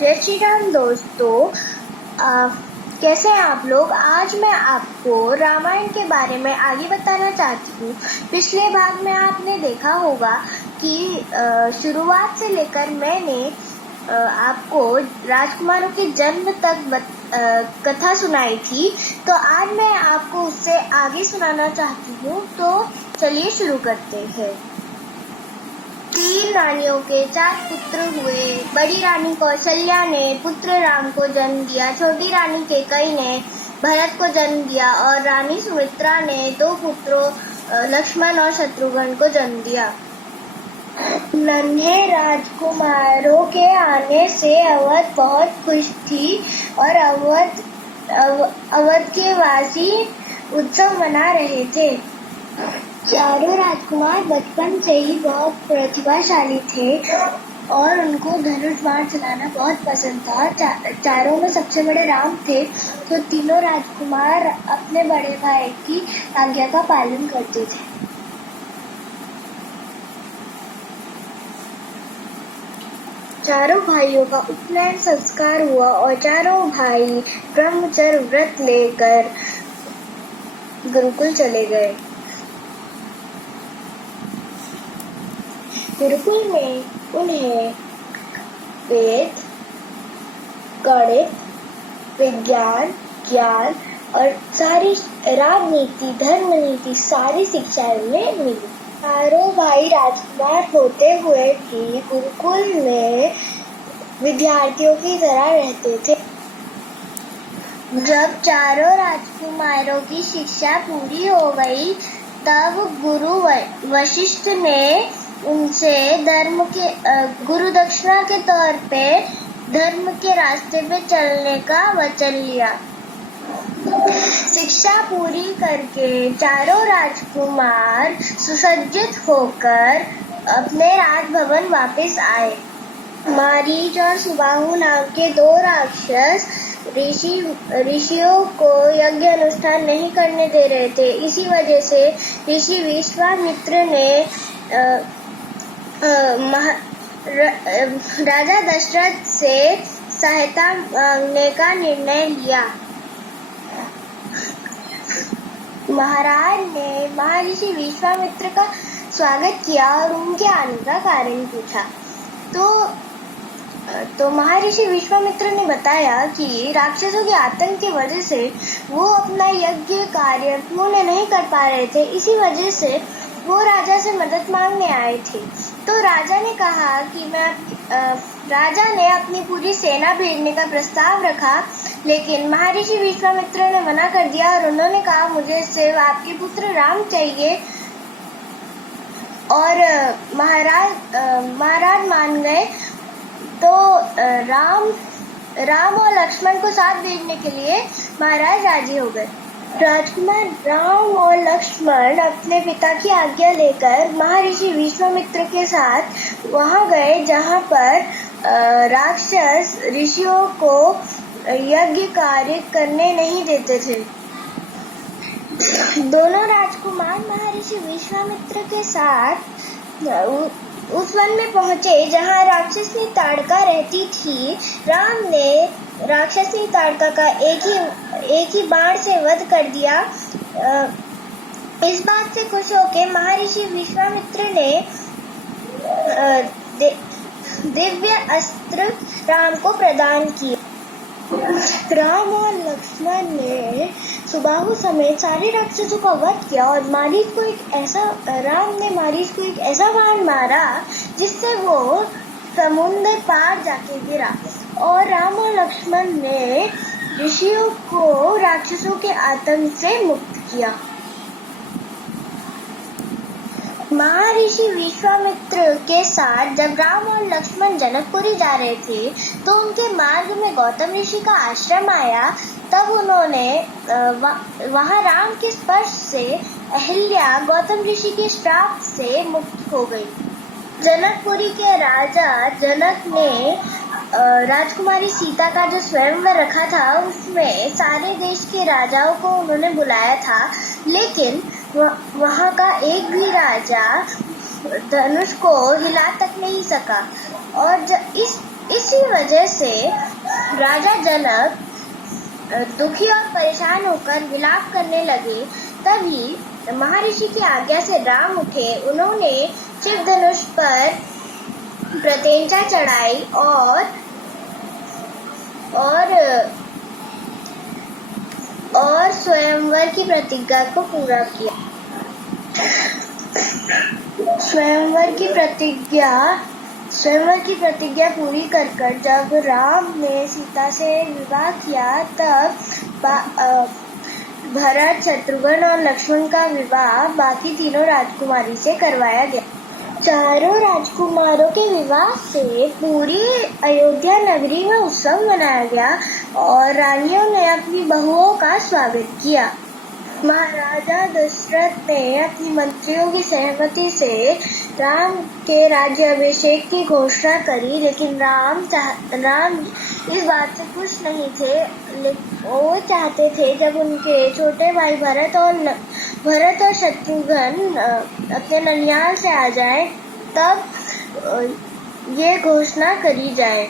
जय श्री राम दोस्तों, कैसे हैं आप लोग। आज मैं आपको रामायण के बारे में आगे बताना चाहती हूँ। पिछले भाग में आपने देखा होगा कि शुरुआत से लेकर मैंने आपको राजकुमारों के जन्म तक कथा सुनाई थी। तो आज मैं आपको उससे आगे सुनाना चाहती हूँ। तो चलिए शुरू करते हैं। 3 रानियों के 4 पुत्र हुए। बड़ी रानी कौशल्या ने पुत्र राम को जन्म दिया। छोटी रानी कैकेयी ने भरत को जन्म दिया और रानी सुमित्रा ने 2 पुत्रों लक्ष्मण और शत्रुघ्न को जन्म दिया। नन्हे राजकुमारों के आने से अवध बहुत खुश थी और अवध के वासी उत्सव मना रहे थे। चारों राजकुमार बचपन से ही बहुत प्रतिभाशाली थे और उनको धनुष बाण चलाना बहुत पसंद था। चारों में सबसे बड़े राम थे, तो तीनों राजकुमार अपने बड़े भाई की आज्ञा का पालन करते थे। चारों भाइयों का उपनयन संस्कार हुआ और चारों भाई ब्रह्मचर्य व्रत लेकर गुरुकुल चले गए। गुरुकुल में उन्हें वेद, गणित, विज्ञान, ज्ञान और सारी राजनीति, धर्म नीति, सारी शिक्षाएं मिली। चारों भाई राजकुमार होते हुए भी गुरुकुल में विद्यार्थियों की तरह रहते थे। जब चारों राजकुमारों की शिक्षा पूरी हो गई, तब गुरु वशिष्ठ ने उनसे गुरु दक्षिणा के तौर पे धर्म के रास्ते पे चलने का वचन लिया। शिक्षा पूरी करके चारों राजकुमार सुसज्जित होकर अपने राजभवन वापस आए। मारीच और सुबाहु नाम के 2 राक्षस ऋषियों को यज्ञ अनुष्ठान नहीं करने दे रहे थे। इसी वजह से ऋषि विश्वामित्र ने राजा दशरथ से सहायता मांगने का निर्णय लिया। महाराज ने महर्षि विश्वामित्र का स्वागत किया और उनके आने का कारण पूछा। तो महर्षि विश्वामित्र ने बताया कि राक्षसों के आतंक की वजह से वो अपना यज्ञ कार्य पूर्ण नहीं कर पा रहे थे। इसी वजह से वो राजा से मदद मांगने आए थे। तो राजा ने कहा कि राजा ने अपनी पूरी सेना भेजने का प्रस्ताव रखा, लेकिन महर्षि विश्वामित्र ने मना कर दिया और उन्होंने कहा, मुझे सिर्फ आपके पुत्र राम चाहिए। और महाराज मान गए। तो राम और लक्ष्मण को साथ भेजने के लिए महाराज राजी हो गए। राजकुमार राम और लक्ष्मण अपने पिता की आज्ञा लेकर महर्षि विश्वामित्र के साथ वहां गए जहां पर राक्षस ऋषियों को यज्ञ कार्य करने नहीं देते थे। दोनों राजकुमार महर्षि विश्वामित्र के साथ उस वन में पहुंचे जहां राक्षसी ताड़का रहती थी। राम ने राक्षसी ताड़का का एक ही बाण से वध कर दिया। इस बात से खुश होकर महर्षि विश्वामित्र ने दिव्य अस्त्र राम को प्रदान किया। राम और लक्ष्मण ने सुबाहु समेत सारे राक्षसों का वध किया और राम ने मारीच को एक ऐसा बाण मारा जिससे वो समुद्र पार जाके गिरा और राम और लक्ष्मण ने ऋषियों को राक्षसों के आतंक से मुक्त किया। महर्षि विश्वामित्र के साथ जब राम और लक्ष्मण जनकपुरी जा रहे थे, तो उनके मार्ग में गौतम ऋषि का आश्रम आया। तब उन्होंने वहां राम के स्पर्श से अहिल्या गौतम ऋषि के श्राप से मुक्त हो गई। जनकपुरी के राजा जनक ने राजकुमारी सीता का जो स्वयंवर रखा था, उसमें सारे देश के राजाओं को उन्होंने बुलाया था, लेकिन वहां का एक भी राजा धनुष को हिला तक नहीं सका। और इसी वजह से राजा जनक दुखी और परेशान होकर विलाप करने लगे। तभी महर्षि की आज्ञा से राम उठे। उन्होंने शिव धनुष पर प्रत्यंचा चढ़ाई और स्वयंवर की प्रतिज्ञा को पूरा किया। स्वयंवर की प्रतिज्ञा पूरी कर जब राम ने सीता से विवाह किया, तब भरत, शत्रुघ्न और लक्ष्मण का विवाह बाकी तीनों राजकुमारी से करवाया गया। चारों राजकुमारों के विवाह से पूरी अयोध्या नगरी में उत्सव मनाया गया और रानियों ने अपनी बहुओं का स्वागत किया। महाराजा दशरथ ने अपनी मंत्रियों की सहमति से राम के राज्याभिषेक की घोषणा करी, लेकिन राम इस बात से खुश नहीं थे। वो चाहते थे जब उनके छोटे भाई भरत और शत्रुघ्न अपने ननिहाल से आ जाएं, तब ये घोषणा करी जाए।